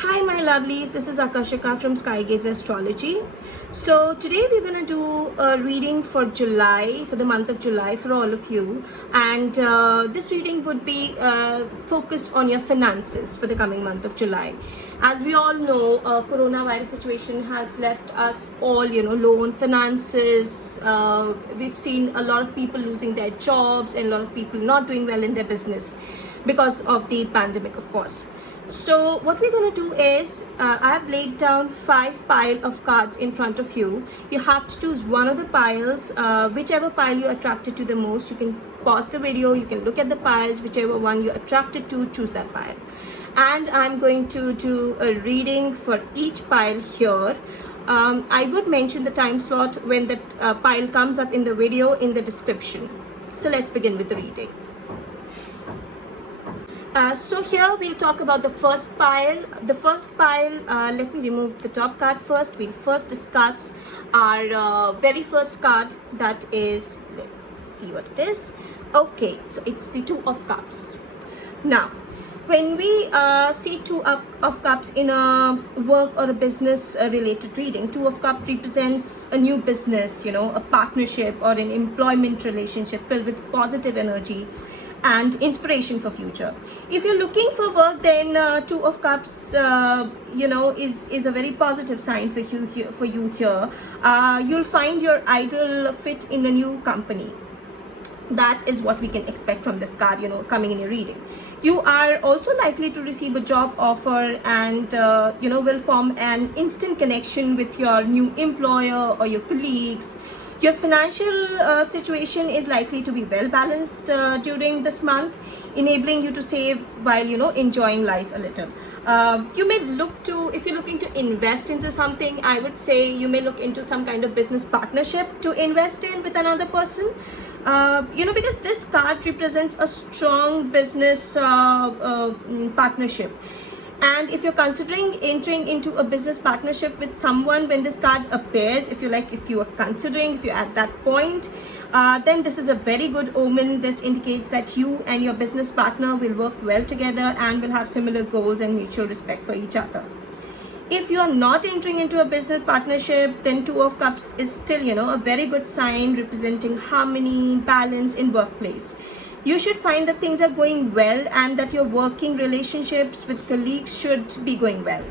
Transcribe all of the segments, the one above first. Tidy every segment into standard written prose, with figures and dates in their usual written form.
Hi my lovelies, this is Akashika from Skygaze Astrology. So today we're going to do a reading for July, for the month of July for all of you, and this reading would be focused on your finances for the coming month of July. As we all know, coronavirus situation has left us all, low on finances. We've seen a lot of people losing their jobs and a lot of people not doing well in their business because of the pandemic, of course. So what we're going to do is, I have laid down 5 piles of cards in front of you. You have to choose one of the piles, whichever pile you're attracted to the most. You can pause the video, you can look at the piles, whichever one you're attracted to, choose that pile. And I'm going to do a reading for each pile here. I would mention the time slot when that pile comes up in the video in the description. So let's begin with the reading. So here we'll talk about the first pile. The first pile, let me remove the top card first. We'll first discuss our very first card, that is, let's see what it is. Okay, so it's the Two of Cups. Now, when we see Two of Cups in a work or a business related reading, Two of Cups represents a new business, a partnership or an employment relationship filled with positive energy and inspiration for future. If you're looking for work, then Two of Cups is a very positive sign for you here. You'll find your ideal fit in a new company. That is what we can expect from this card, coming in a reading. You are also likely to receive a job offer and will form an instant connection with your new employer or your colleagues. Your financial situation is likely to be well balanced during this month, enabling you to save while enjoying life a little. You may look to, if you're looking to invest into something, I would say you may look into some kind of business partnership to invest in with another person. Because this card represents a strong business partnership. And if you're considering entering into a business partnership with someone, when this card appears, if you're at that point, then this is a very good omen. This indicates that you and your business partner will work well together and will have similar goals and mutual respect for each other. If you are not entering into a business partnership, then Two of Cups is still, a very good sign representing harmony, balance in workplace. You should find that things are going well and that your working relationships with colleagues should be going well.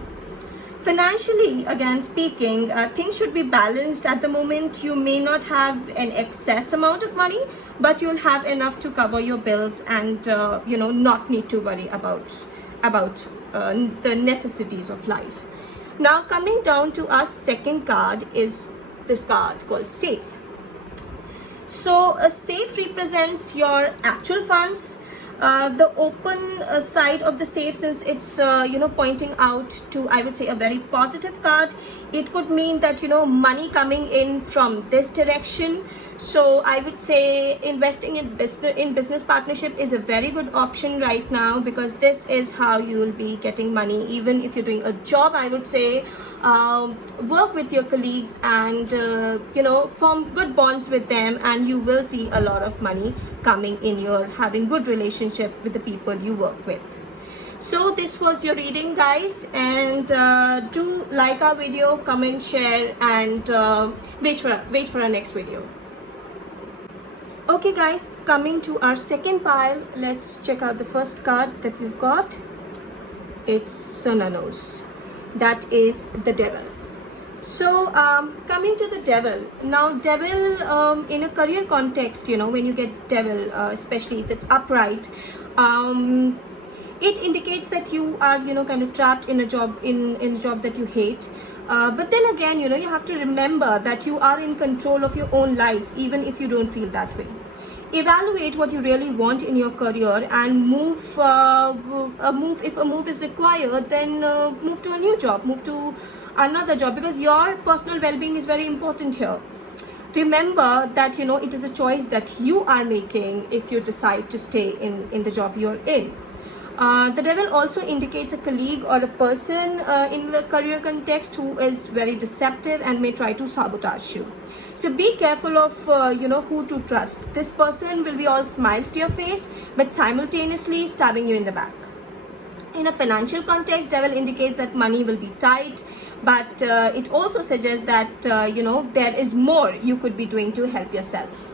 Financially, again speaking, things should be balanced at the moment. You may not have an excess amount of money, but you'll have enough to cover your bills and, not need to worry about the necessities of life. Now, coming down to our second card is this card called Safe. So a safe represents your actual funds. The open side of the safe, since it's pointing out to, I would say, a very positive card, it could mean that money coming in from this direction. So I would say investing in business partnership is a very good option right now, because this is how you will be getting money. Even if you're doing a job, I would say work with your colleagues and form good bonds with them, and you will see a lot of money coming in. You're having good relationship with the people you work with. So this was your reading, guys, and do like our video, comment, share, and wait for our next video. Okay guys, coming to our second pile, let's check out the first card that we've got. It's Sunanos. That is the Devil. So coming to the Devil. Now, Devil in a career context, when you get Devil, especially if it's upright, it indicates that you are kind of trapped in a job that you hate. But then again, you have to remember that you are in control of your own life, even if you don't feel that way. Evaluate what you really want in your career and move. If a move is required, then move to a new job, move to another job, because your personal well-being is very important here. Remember that it is a choice that you are making if you decide to stay in the job you're in. The Devil also indicates a colleague or a person in the career context who is very deceptive and may try to sabotage you. So be careful of who to trust. This person will be all smiles to your face, but simultaneously stabbing you in the back. In a financial context, devil indicates that money will be tight, but it also suggests that there is more you could be doing to help yourself.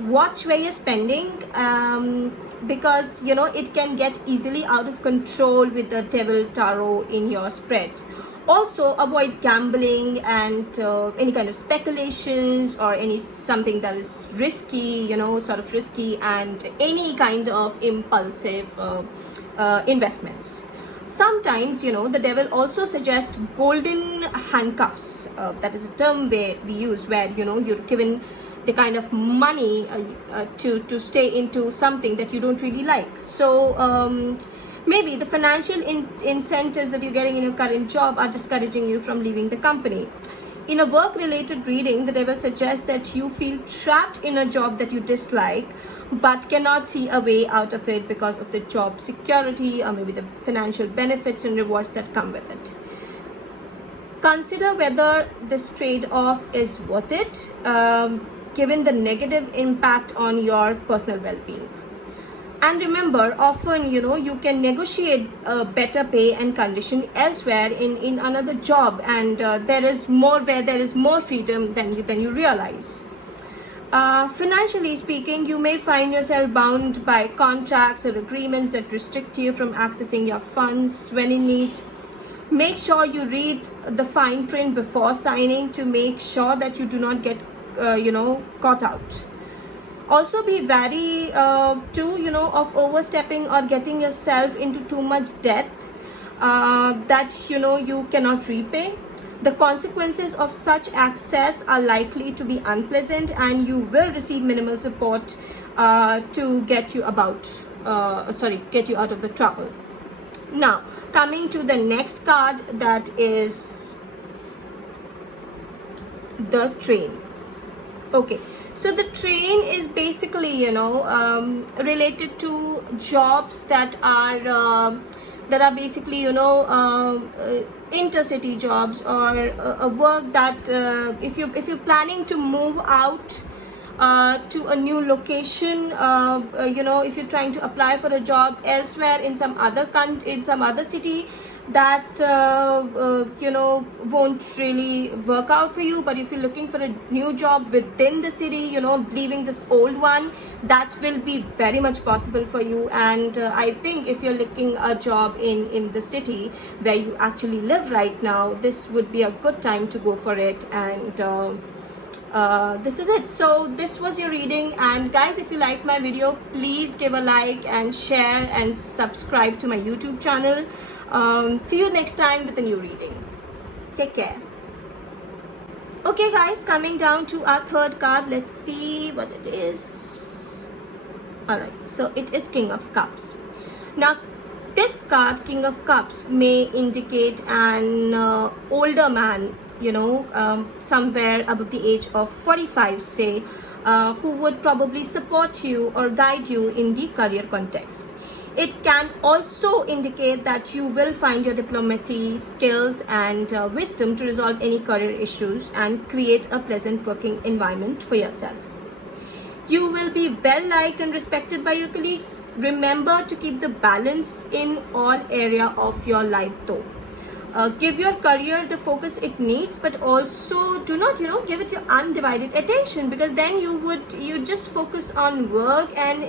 Watch where you're spending, because it can get easily out of control with the devil tarot in your spread. Also, avoid gambling and any kind of speculations or something that is risky, sort of risky, and any kind of impulsive investments. Sometimes, the devil also suggests golden handcuffs. That is a term we use where, you're given the kind of money to stay into something that you don't really like. So maybe the financial incentives that you're getting in your current job are discouraging you from leaving the company. In a work-related reading, the devil suggests that you feel trapped in a job that you dislike but cannot see a way out of it because of the job security or maybe the financial benefits and rewards that come with it. Consider whether this trade-off is worth it, given the negative impact on your personal well-being. And remember, often, you can negotiate better pay and condition elsewhere in another job, and there is more freedom than you realize. Financially speaking, you may find yourself bound by contracts or agreements that restrict you from accessing your funds when in need. Make sure you read the fine print before signing to make sure that you do not get caught out. Also be wary of overstepping or getting yourself into too much debt that you cannot repay. The consequences of such access are likely to be unpleasant, and you will receive minimal support to get you out of the trouble. Now, coming to the next card, that is the train. Okay, so the train is basically related to jobs that are basically intercity jobs, or a work that if you're planning to move out to a new location, if you're trying to apply for a job elsewhere in some other city, that won't really work out for you. But if you're looking for a new job within the city, leaving this old one, that will be very much possible for you. And I think if you're looking a job in the city where you actually live right now, this would be a good time to go for it. And this is it. So this was your reading, and guys, if you like my video, please give a like and share and subscribe to my YouTube channel. See you next time with a new reading. Take care. Okay guys, coming down to our third card, let's see what it is. Alright, so it is King of Cups. Now this card, King of Cups, may indicate an older man, somewhere above the age of 45, say, who would probably support you or guide you in the career context. It can also indicate that you will find your diplomacy skills and wisdom to resolve any career issues and create a pleasant working environment for yourself. You will be well liked and respected by your colleagues. Remember to keep the balance in all area of your life though. Give your career the focus it needs, but also do not, give it your undivided attention, because then you just focus on work and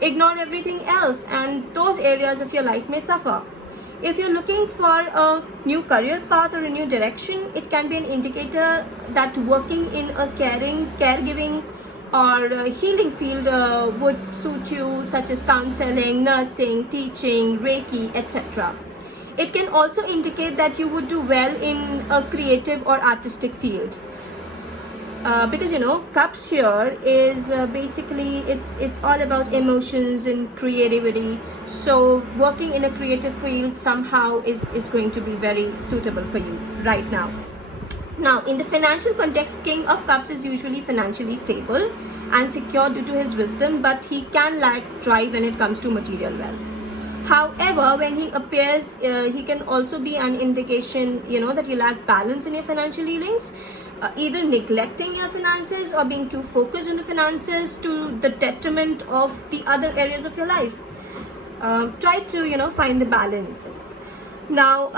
ignore everything else, and those areas of your life may suffer. If you're looking for a new career path or a new direction, it can be an indicator that working in a caregiving or healing field would suit you, such as counseling, nursing, teaching, Reiki, etc. It can also indicate that you would do well in a creative or artistic field. Because cups here is basically it's all about emotions and creativity. So working in a creative field somehow is going to be very suitable for you right now. Now, in the financial context, King of Cups is usually financially stable and secure due to his wisdom, but he can lack drive when it comes to material wealth. However, when he appears, he can also be an indication, that you lack balance in your financial dealings. Either neglecting your finances or being too focused on the finances to the detriment of the other areas of your life. try to, you know, find the balance. Now,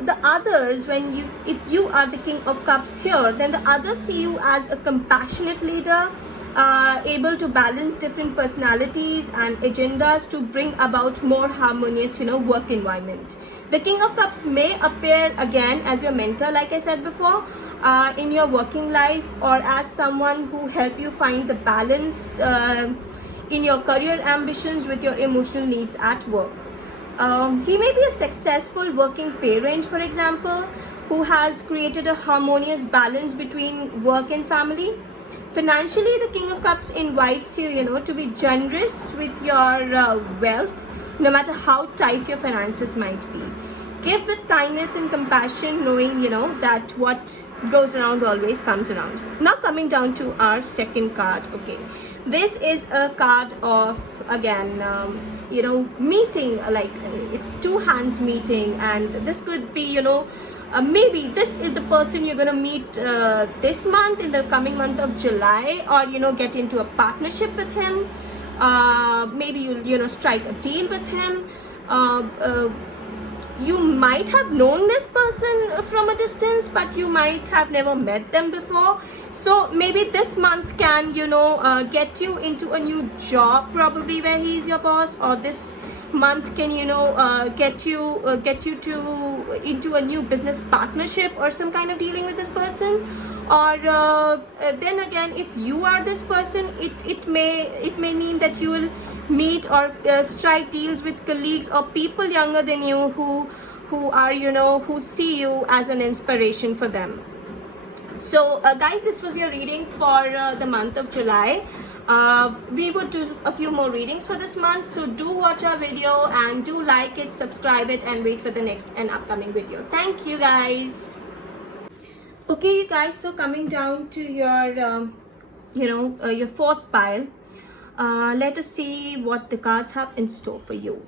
the others, when you, if you are the King of Cups here, then the others see you as a compassionate leader, able to balance different personalities and agendas to bring about more harmonious, you know, work environment. The King of Cups may appear again as your mentor, like I said before, in your working life, or as someone who help you find the balance in your career ambitions with your emotional needs at work. He may be a successful working parent, for example, who has created a harmonious balance between work and family. Financially, the King of Cups invites you, you know, to be generous with your wealth, no matter how tight your finances might be. Give with kindness and compassion, knowing, you know, that what goes around always comes around. Now coming down to our second card, okay. This is a card of, again, you know, meeting, like it's two hands meeting, and this could be, you know, maybe this is the person you're gonna meet this month, in the coming month of July, or, you know, get into a partnership with him. Maybe you'll, you know, strike a deal with him. You might have known this person from a distance, but you might have never met them before. So maybe this month can, you know, get you into a new job, probably where he's your boss, or this month can, you know, get you to into a new business partnership or some kind of dealing with this person. Or then again, if you are this person, it may mean that you will meet or strike deals with colleagues or people younger than you who are, you know, who see you as an inspiration for them. So guys, this was your reading for the month of July. We would do a few more readings for this month, so do watch our video and do like it, subscribe it, and wait for the next and upcoming video. Thank you guys. Okay, you guys, so coming down to your you know, your fourth pile, let us see what the cards have in store for you.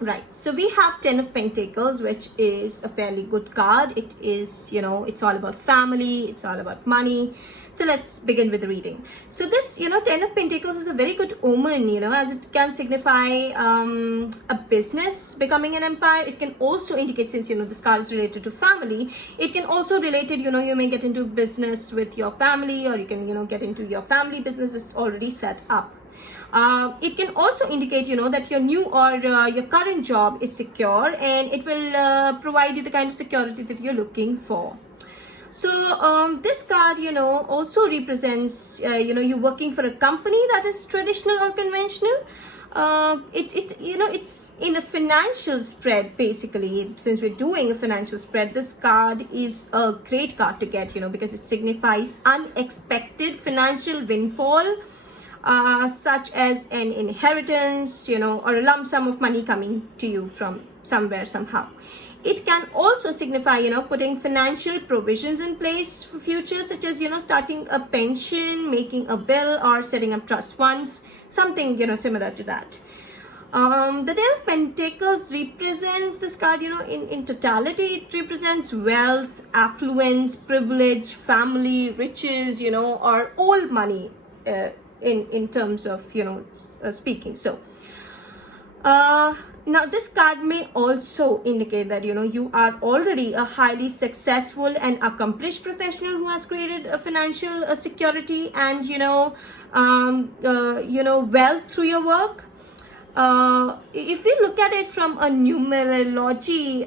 Right, so we have 10 of Pentacles, which is a fairly good card. It is, you know, it's all about family, it's all about money. So let's begin with the reading. So this, you know, 10 of Pentacles is a very good omen, you know, as it can signify a business becoming an empire. It can also indicate, since, you know, this card is related to family, it can also relate it, you know, you may get into business with your family, or you can, you know, get into your family business is already set up. It can also indicate, you know, that your new or your current job is secure, and it will provide you the kind of security that you're looking for. So this card, you know, also represents, you know, you're working for a company that is traditional or conventional. It's you know, it's in a financial spread, basically. Since we're doing a financial spread, this card is a great card to get, you know, because it signifies unexpected financial windfall, such as an inheritance, you know, or a lump sum of money coming to you from somewhere, somehow. It can also signify, you know, putting financial provisions in place for future, such as, you know, starting a pension, making a will, or setting up trust funds, something, you know, similar to that. The 10 of Pentacles represents this card, you know, in totality, it represents wealth, affluence, privilege, family, riches, you know, or all money in terms of, you know, speaking. So now this card may also indicate that, you know, you are already a highly successful and accomplished professional who has created a financial security and, you know, wealth through your work. If we look at it from a numerology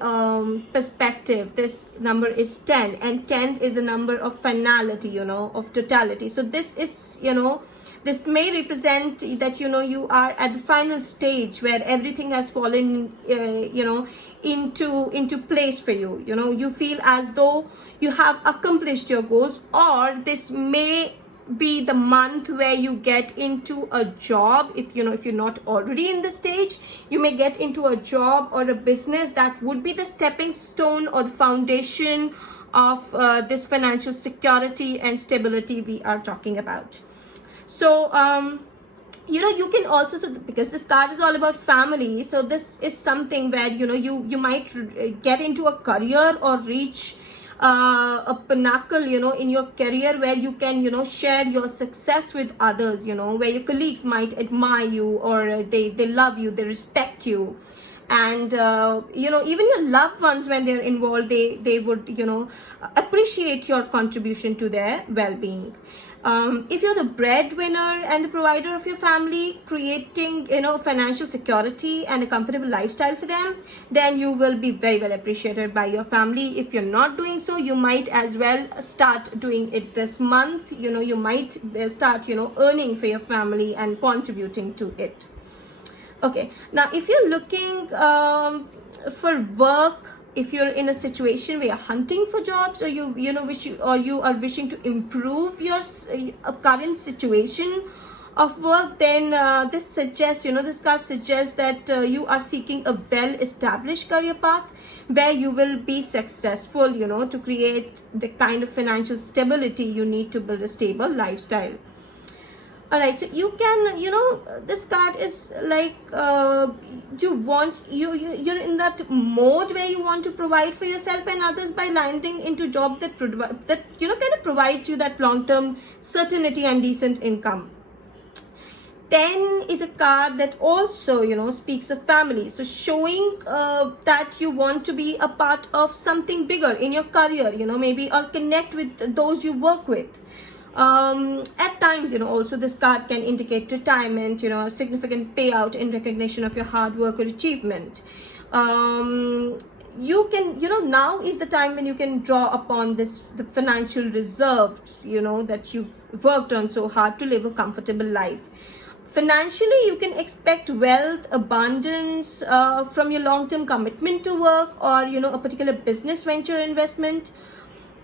perspective, this number is 10, and 10 is the number of finality, you know, of totality. So this is, you know, this may represent that, you know, you are at the final stage where everything has fallen, you know, into place for you. You know, you feel as though you have accomplished your goals, or this may be the month where you get into a job. If, you know, if you're not already in the stage, you may get into a job or a business that would be the stepping stone or the foundation of this financial security and stability we are talking about. So you know, you can also, so because this card is all about family, so this is something where, you know, you might get into a career or reach a pinnacle, you know, in your career, where you can, you know, share your success with others, you know, where your colleagues might admire you, or they love you, they respect you. And you know, even your loved ones, when they're involved, they would, you know, appreciate your contribution to their well-being. If you're the breadwinner and the provider of your family, creating, you know, financial security and a comfortable lifestyle for them, then you will be very well appreciated by your family. If you're not doing so, you might as well start doing it this month. You know, you might start, you know, earning for your family and contributing to it. Okay, now if you're looking for work, if you're in a situation where you're hunting for jobs, or you know you are wishing to improve your current situation of work, then this suggests, you know, this card suggests that you are seeking a well-established career path where you will be successful, you know, to create the kind of financial stability you need to build a stable lifestyle. All right, so you can, you know, this card is like you're in that mode where you want to provide for yourself and others by landing into job that you know, kind of provides you that long-term certainty and decent income. 10 is a card that also, you know, speaks of family, so showing that you want to be a part of something bigger in your career, you know, maybe, or connect with those you work with. At times, you know, also this card can indicate retirement, you know, a significant payout in recognition of your hard work or achievement. You can, you know, now is the time when you can draw upon the financial reserves, you know, that you've worked on so hard to live a comfortable life. Financially, you can expect wealth, abundance from your long-term commitment to work, or, you know, a particular business venture investment.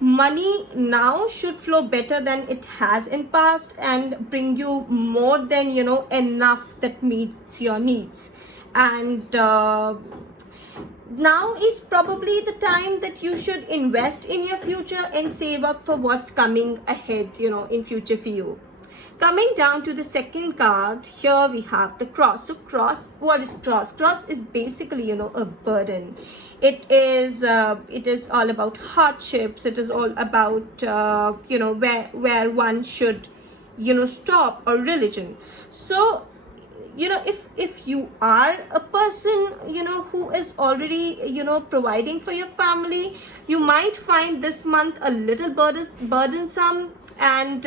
Money now should flow better than it has in past and bring you more than, you know, enough that meets your needs. And now is probably the time that you should invest in your future and save up for what's coming ahead, you know, in future for you. Coming down to the second card, here we have the cross. So cross, what is cross? Cross is basically, you know, a burden. It is all about hardships. It is all about you know, where one should, you know, stop, or religion. So, you know, if you are a person, you know, who is already, you know, providing for your family, you might find this month a little burdensome. And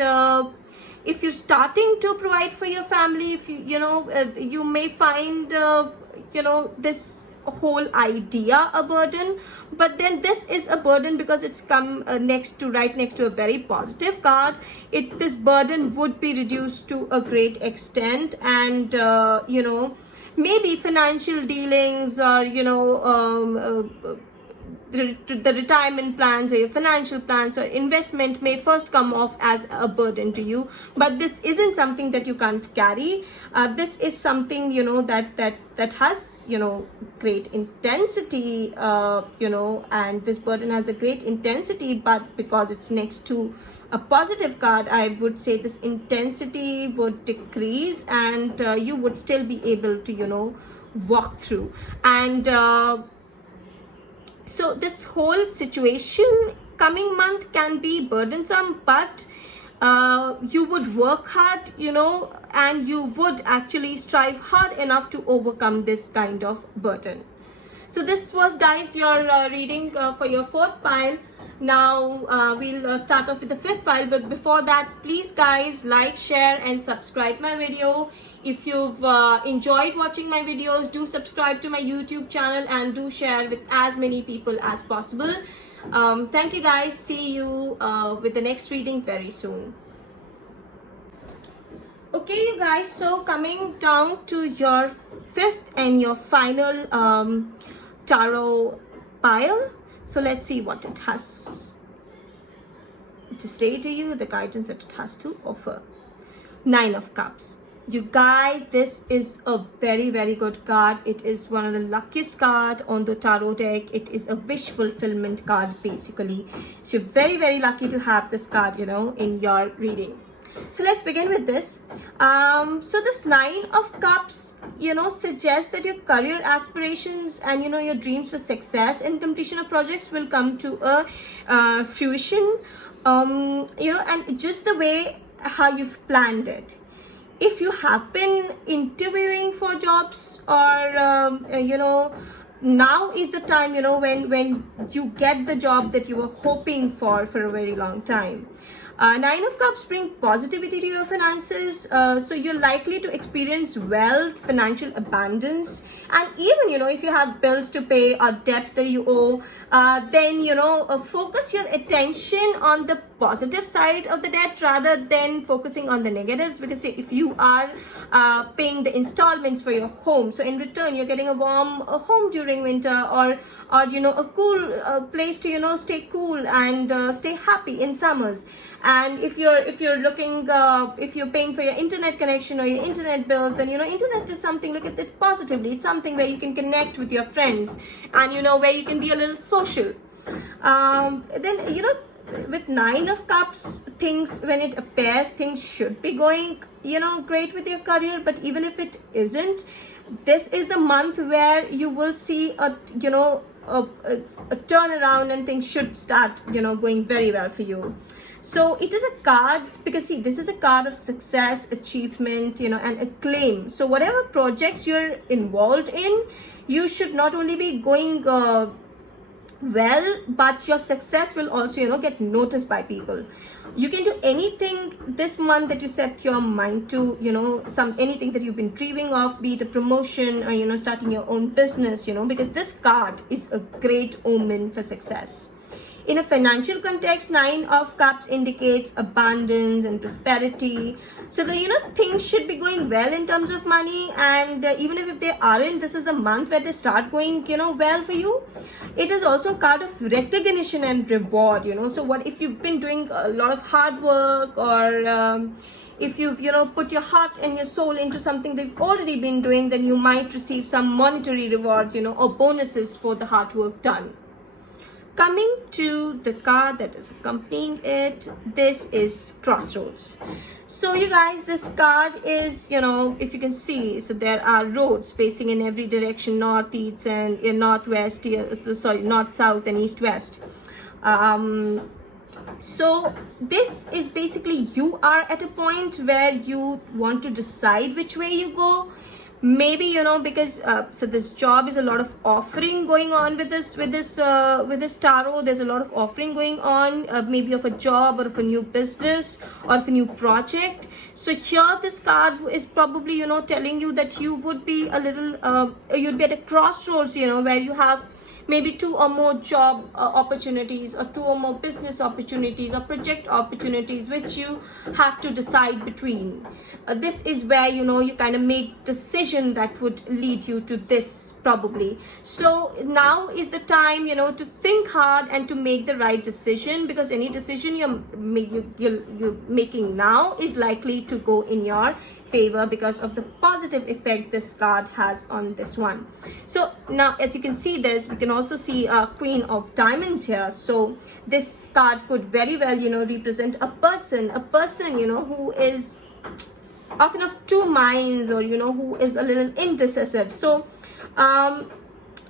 if you're starting to provide for your family, if you know, you may find you know, this whole idea a burden. But then this is a burden because it's come right next to a very positive card. This burden would be reduced to a great extent. And you know, maybe financial dealings, or, you know, the retirement plans, or your financial plans or investment may first come off as a burden to you, but this isn't something that you can't carry. This is something, you know, that has, you know, great intensity, you know, and this burden has a great intensity. But because it's next to a positive card, I would say this intensity would decrease, and you would still be able to, you know, walk through. And so this whole situation coming month can be burdensome, but you would work hard, you know, and you would actually strive hard enough to overcome this kind of burden. So this was, guys, your reading for your fourth pile. Now we'll start off with the fifth pile, but before that, please guys, like, share and subscribe my video. If you've enjoyed watching my videos, do subscribe to my YouTube channel and do share with as many people as possible. Thank you guys. See you with the next reading very soon. Okay, you guys, so coming down to your fifth and your final tarot pile. So let's see what it has to say to you, the guidance that it has to offer. 9 of Cups. You guys, this is a very, very good card. It is one of the luckiest card on the tarot deck. It is a wish fulfillment card, basically. So you're very, very lucky to have this card, you know, in your reading. So let's begin with this. So this Nine of Cups, suggests that your career aspirations and your dreams for success and completion of projects will come to a fruition. And just the way how you've planned it. If you have been interviewing for jobs, or now is the time when you get the job that you were hoping for a very long time. Nine of Cups bring positivity to your finances, so you're likely to experience wealth, financial abundance, and even if you have bills to pay or debts that you owe, then focus your attention on the positive side of the debt rather than focusing on the negatives. Because say, if you are paying the installments for your home, so in return you're getting a warm home during winter, or a cool place to stay cool and stay happy in summers. And if you're looking, if you're paying for your internet connection or your internet bills, then internet is something, look at it positively. It's something where you can connect with your friends, and where you can be a little social. Then with Nine of Cups, things, when it appears, things should be going great with your career. But even if it isn't, this is the month where you will see a turnaround, and things should start going very well for you. So it is a card, because see, this is a card of success, achievement, and acclaim. So whatever projects you're involved in, you should not only be going well, but your success will also get noticed by people. You can do anything this month that you set your mind to, anything that you've been dreaming of, be it a promotion or starting your own business, because this card is a great omen for success. In a financial context, Nine of Cups indicates abundance and prosperity. So things should be going well in terms of money, and even if they aren't, this is the month where they start going well for you. It is also a card of recognition and reward. So what if you've been doing a lot of hard work, or if you've put your heart and your soul into something that you've already been doing, then you might receive some monetary rewards or bonuses for the hard work done. Coming to the card that is accompanying it, this is Crossroads. So you guys, this card is, if you can see, so there are roads facing in every direction, north, east, and northwest, north, south, and east, west. So this is basically, you are at a point where you want to decide which way you go. Maybe because so this job is a lot of offering going on with this tarot. There's a lot of offering going on, maybe of a job or of a new business or of a new project. So here this card is probably telling you that you would be a little you'd be at a crossroads, where you have maybe two or more job opportunities, or two or more business opportunities, or project opportunities, which you have to decide between. This is where you kind of make decision that would lead you to this, probably. So now is the time to think hard and to make the right decision, because any decision you're making now is likely to go in your favor because of the positive effect this card has on this one. So now, as you can see, we can also see a Queen of Diamonds here. So this card could very well represent a person who is often of two minds, or who is a little indecisive. So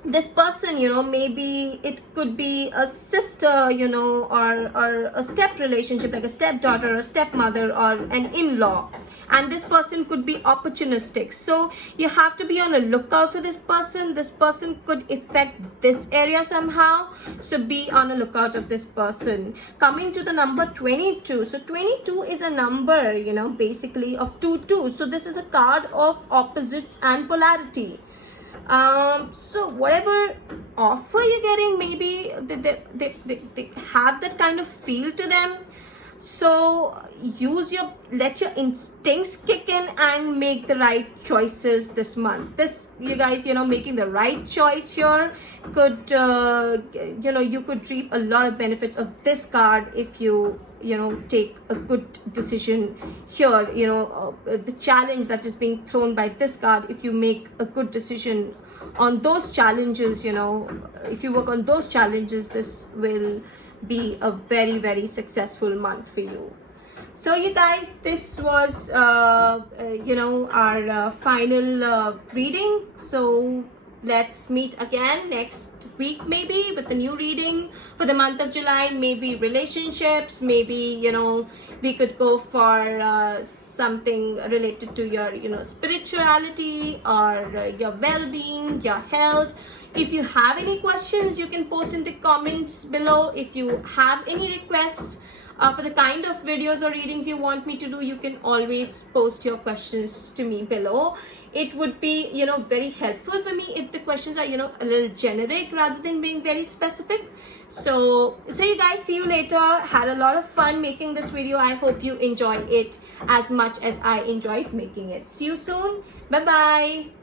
this person, maybe it could be a sister, or a step relationship, like a stepdaughter or stepmother or an in-law. And this person could be opportunistic. So you have to be on a lookout for this person. This person could affect this area somehow. So be on a lookout of this person. Coming to the number 22. So 22 is a number, basically of 2-2. So this is a card of opposites and polarity. So whatever offer you're getting, maybe they have that kind of feel to them. So let your instincts kick in and make the right choices this month. This, you guys, making the right choice here could, you could reap a lot of benefits of this card if you take a good decision here. The challenge that is being thrown by this card, if you make a good decision on those challenges, if you work on those challenges, this will be a very, very successful month for you. So you guys, this was our final reading. So let's meet again next week, maybe with a new reading for the month of July. Maybe relationships, maybe we could go for something related to your spirituality or your well-being, your health. If you have any questions, you can post in the comments below. If you have any requests for the kind of videos or readings you want me to do, you can always post your questions to me below. It would be very helpful for me if the questions are a little generic rather than being very specific. So you guys, see you later. Had a lot of fun making this video. I hope you enjoy it as much as I enjoyed making it. See you soon. Bye bye.